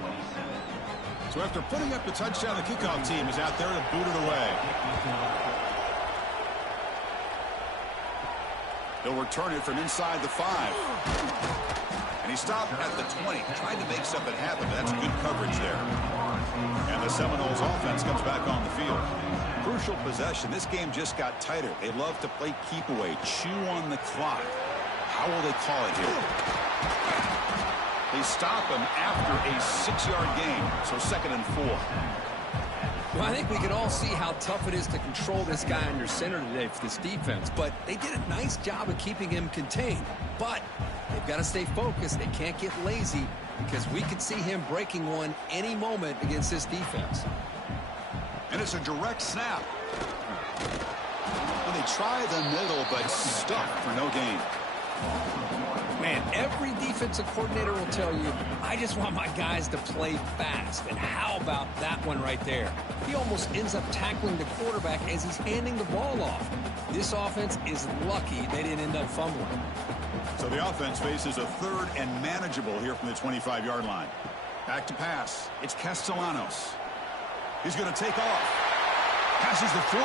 27. So after putting up the touchdown, the kickoff team is out there to boot it away. They'll return it from inside the 5. And he stopped at the 20, trying to make something happen, but that's good coverage there. And the Seminoles offense comes back on the field. Crucial possession. This game just got tighter. They love to play keep away, chew on the clock. How will they call it here? They stop him after a 6-yard gain, so second and 4. Well, I think we can all see how tough it is to control this guy under center today for this defense, but they did a nice job of keeping him contained. But they've got to stay focused. They can't get lazy because we could see him breaking one any moment against this defense. And it's a direct snap. Well, they try the middle, but stuck for no gain. Man, every defensive coordinator will tell you, I just want my guys to play fast. And how about that one right there? He almost ends up tackling the quarterback as he's handing the ball off. This offense is lucky they didn't end up fumbling. So the offense faces a third and manageable here from the 25-yard line. Back to pass. It's Castellanos. He's going to take off. Passes the 40.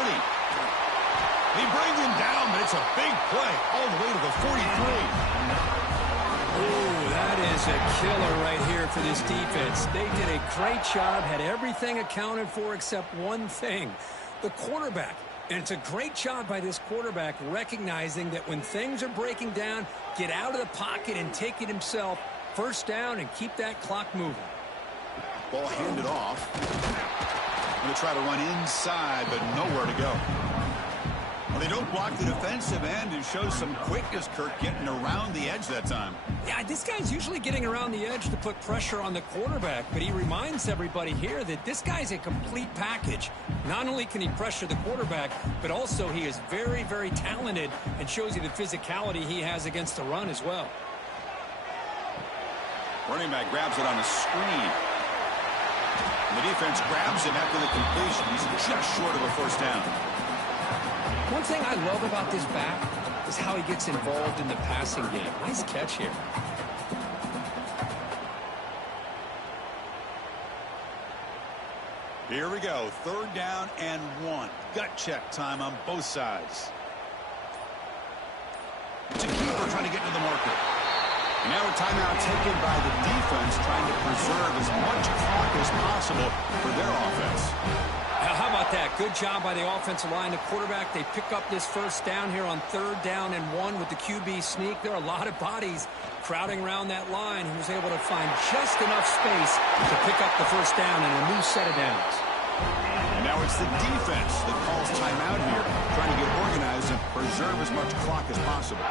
He brings him down, but it's a big play all the way to the 43. Oh, that is a killer right here for this defense. They did a great job, had everything accounted for except one thing, the quarterback. And it's a great job by this quarterback recognizing that when things are breaking down, get out of the pocket and take it himself. First down and keep that clock moving. Ball handed off. Going to try to run inside, but nowhere to go. Well, they don't block the defensive end and show some quickness, Kirk, getting around the edge that time. Yeah, this guy's usually getting around the edge to put pressure on the quarterback, but he reminds everybody here that this guy's a complete package. Not only can he pressure the quarterback, but also he is very, very talented and shows you the physicality he has against the run as well. Running back grabs it on a screen. And the defense grabs him after the completion. He's just short of a first down. One thing I love about this back is how he gets involved in the passing game. Nice catch here. Here we go. Third down and 1. Gut check time on both sides. It's a keeper trying to get to the marker. And now a timeout taken by the defense trying to preserve as much clock as possible for their offense. Now, how about that? Good job by the offensive line. The quarterback, they pick up this first down here on 3rd down and 1 with the QB sneak. There are a lot of bodies crowding around that line. He was able to find just enough space to pick up the first down and a new set of downs. And now it's the defense that calls timeout here, trying to get organized and preserve as much clock as possible.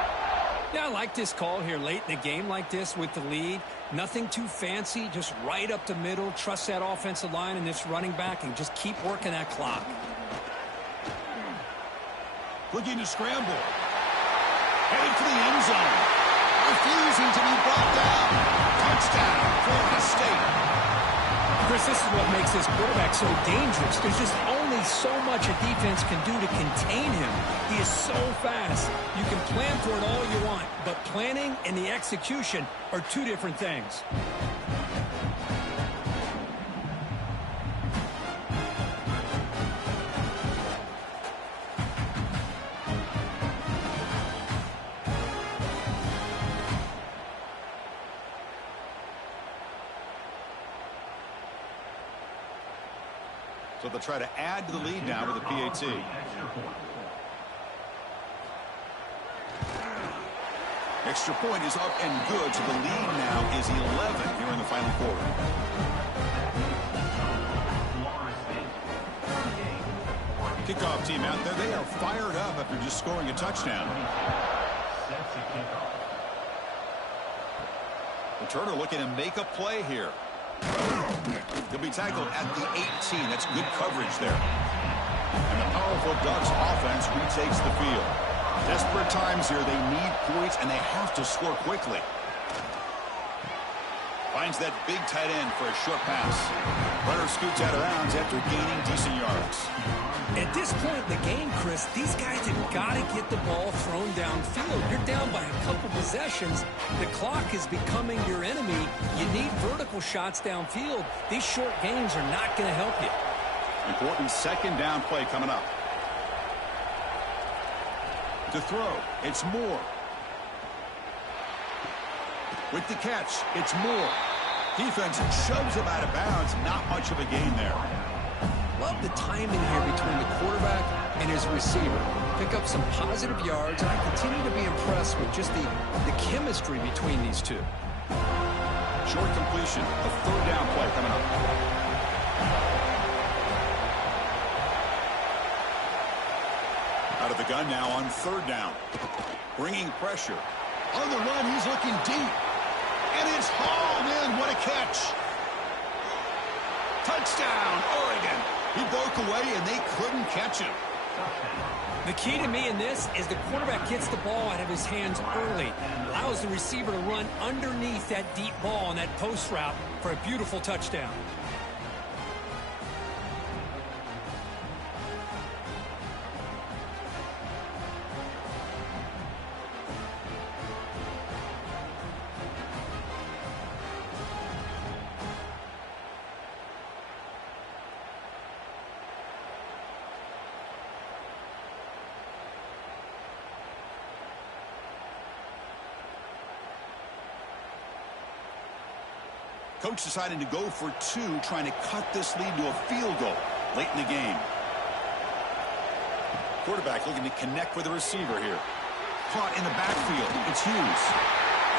Yeah, I like this call here late in the game like this with the lead. Nothing too fancy, just right up the middle. Trust that offensive line and this running back and just keep working that clock. Looking to scramble. Headed for the end zone. Refusing to be brought down. Touchdown, Florida State. Chris, this is what makes this quarterback so dangerous. There's just only so much a defense can do to contain him. He is so fast. You can plan for it all you want, but planning and the execution are two different things. So they'll try to add to the lead now with a PAT. Extra point is up and good, so the lead now is 11 here in the final quarter. Kickoff team out there. They are fired up after just scoring a touchdown. Returner looking to make a play here. He'll be tackled at the 18. That's good coverage there. And the powerful Ducks offense retakes the field. Desperate times here. They need points, and they have to score quickly. Finds that big tight end for a short pass. Runner scoots out of bounds after gaining decent yards. At this point in the game, Chris, these guys have got to get the ball thrown downfield. You're down by a couple possessions. The clock is becoming your enemy. You need vertical shots downfield. These short gains are not going to help you. Important second down play coming up. To throw, it's Moore. With the catch, it's Moore. Defense shoves him out of bounds. Not much of a gain there. Love the timing here between the quarterback and his receiver. Pick up some positive yards, and I continue to be impressed with just the chemistry between these two. Short completion, a third down play coming up. Out of the gun now on third down. Bringing pressure. On the run, he's looking deep. And it's hauled in. What a catch. Touchdown, Oregon. He broke away, and they couldn't catch him. The key to me in this is the quarterback gets the ball out of his hands early, allows the receiver to run underneath that deep ball on that post route for a beautiful touchdown. Coach deciding to go for 2, trying to cut this lead to a field goal late in the game. Quarterback looking to connect with the receiver here. Caught in the backfield. It's Hughes.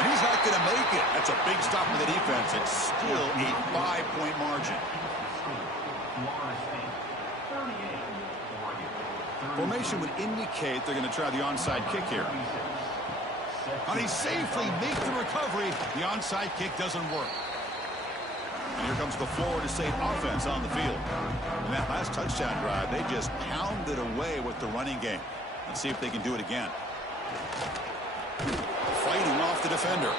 And he's not going to make it. That's a big stop for the defense. It's still a 5-point margin. Formation would indicate they're going to try the onside kick here. And he safely makes the recovery. The onside kick doesn't work. And here comes the Florida State offense on the field. In that last touchdown drive, they just pounded away with the running game. Let's see if they can do it again. Fighting off the defender.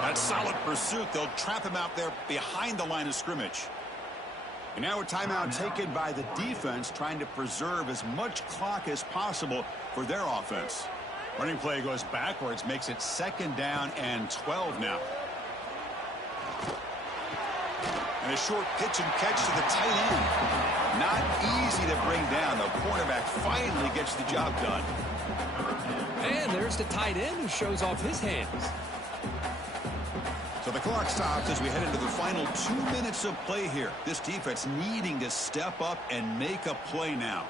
That solid pursuit. They'll trap him out there behind the line of scrimmage. And now a timeout taken by the defense, trying to preserve as much clock as possible for their offense. Running play goes backwards, makes it 2nd down and 12 now. And a short pitch and catch to the tight end. Not easy to bring down. The cornerback finally gets the job done. And there's the tight end who shows off his hands. So the clock stops as we head into the final 2 minutes of play here. This defense needing to step up and make a play now.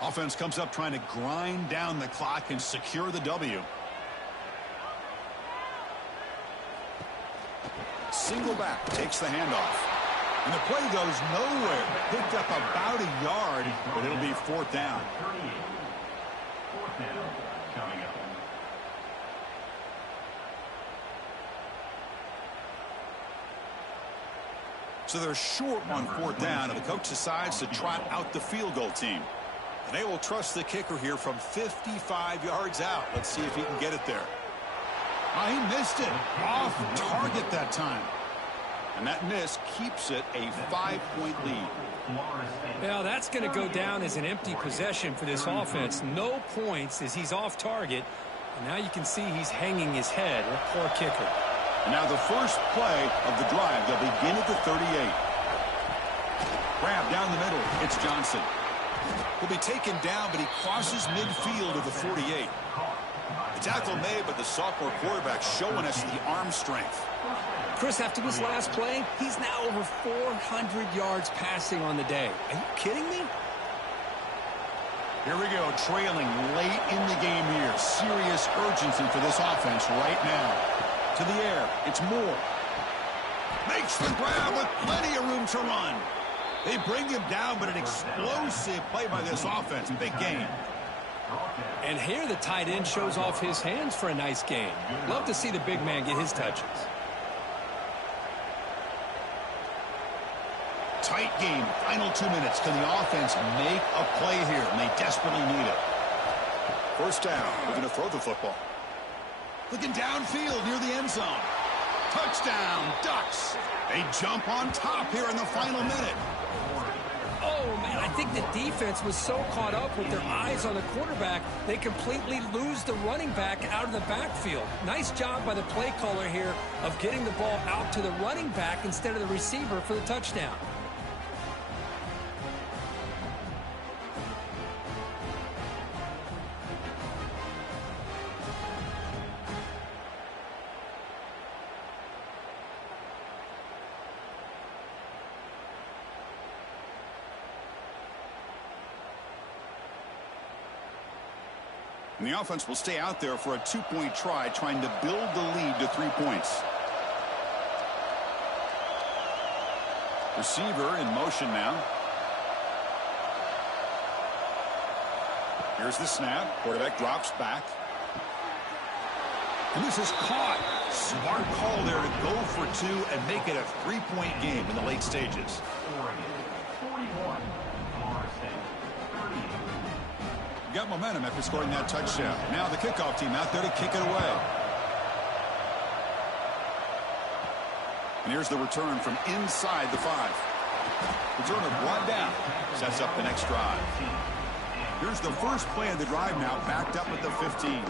Offense comes up trying to grind down the clock and secure the W. Single back takes the handoff. And the play goes nowhere. Picked up about a yard, but it'll be 4th down. 4th down coming up. So they're short on 4th down, and the coach decides to trot out the field goal team. And they will trust the kicker here from 55 yards out. Let's see if he can get it there. Oh, he missed it. Off target that time. And that miss keeps it a 5-point lead. Now that's going to go down as an empty possession for this offense. No points as he's off target. And now you can see he's hanging his head. A poor kicker. And now the first play of the drive. They'll begin at the 38. Grab down the middle. It's Johnson. He'll be taken down, but he crosses midfield of the 48. The tackle made, but the sophomore quarterback showing us the arm strength. Chris, after this last play, he's now over 400 yards passing on the day. Are you kidding me? Here we go, trailing late in the game here. Serious urgency for this offense right now. To the air, it's Moore. Makes the grab with plenty of room to run. They bring him down, but an explosive play by this offense. Big game. And here the tight end shows off his hands for a nice game. Love to see the big man get his touches. Tight game. Final 2 minutes. Can the offense make a play here? And they desperately need it. 1st down. We're going to throw the football. Looking downfield near the end zone. Touchdown, Ducks. They jump on top here in the final minute. Oh, man, I think the defense was so caught up with their eyes on the quarterback, they completely lose the running back out of the backfield. Nice job by the play caller here of getting the ball out to the running back instead of the receiver for the touchdown. And the offense will stay out there for a 2-point try, trying to build the lead to 3 points. Receiver in motion now. Here's the snap. Quarterback drops back. And this is caught. Smart call there to go for 2 and make it a 3-point game in the late stages. Oregon, 41. Florida State, 38. Got momentum after scoring that touchdown. Now the kickoff team out there to kick it away. And here's the return from inside the 5. Returner brought down. Sets up the next drive. Here's the first play of the drive now, backed up at the 15.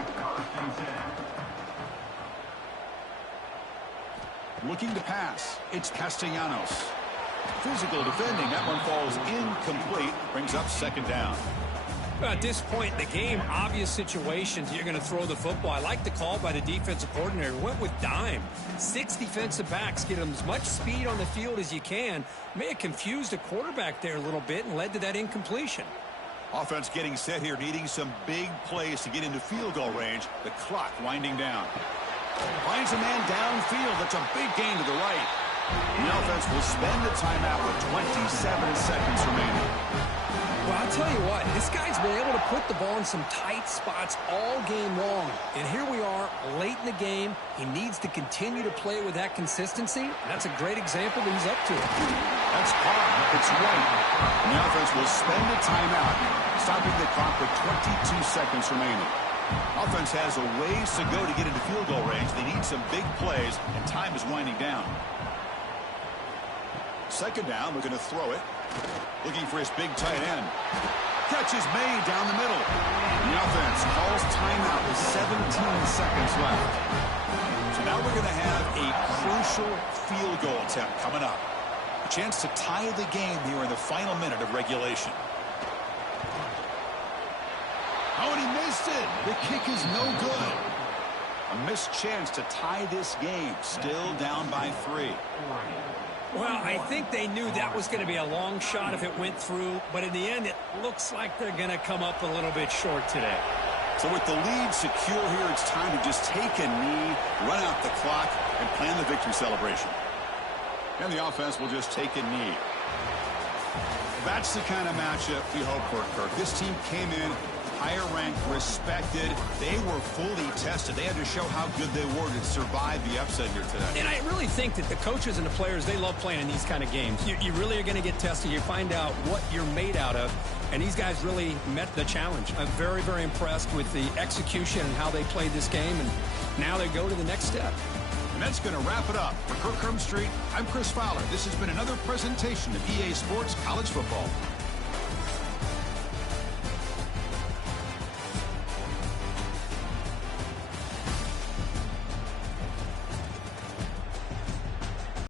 Looking to pass. It's Castellanos. Physical defending. That one falls incomplete. Brings up 2nd down. Well, at this point in the game, obvious situations, you're going to throw the football. I like the call by the defensive coordinator. Went with dime. 6 defensive backs, get them as much speed on the field as you can. May have confused the quarterback there a little bit and led to that incompletion. Offense getting set here, needing some big plays to get into field goal range. The clock winding down. Finds a man downfield. That's a big gain to the right. The offense will spend the timeout with 27 seconds remaining. Well, I'll tell you what, this guy's been able to put the ball in some tight spots all game long. And here we are, late in the game. He needs to continue to play with that consistency. And that's a great example that he's up to it. That's caught. It's right. And the offense will spend the timeout, stopping the clock with 22 seconds remaining. Offense has a ways to go to get into field goal range. They need some big plays, and time is winding down. Second down, looking to throw it. Looking for his big tight end. Catch is made down the middle. The offense calls timeout with 17 seconds left. So now we're going to have a crucial field goal attempt coming up. A chance to tie the game here in the final minute of regulation. Oh, and he missed it. The kick is no good. A missed chance to tie this game. Still down by 3. Well, I think they knew that was going to be a long shot if it went through, but in the end, it looks like they're going to come up a little bit short today. So with the lead secure here, it's time to just take a knee, run out the clock, and plan the victory celebration. And the offense will just take a knee. That's the kind of matchup we hope for, Kirk. This team came in higher ranked, respected. They were fully tested. They had to show how good they were to survive the upset here today. And I really think that the coaches and the players, they love playing in these kind of games. You really are going to get tested. You find out what you're made out of. And these guys really met the challenge. I'm very, very impressed with the execution and how they played this game. And now they go to the next step. And that's going to wrap it up. For Kirk Herbstreit, I'm Chris Fowler. This has been another presentation of EA Sports College Football.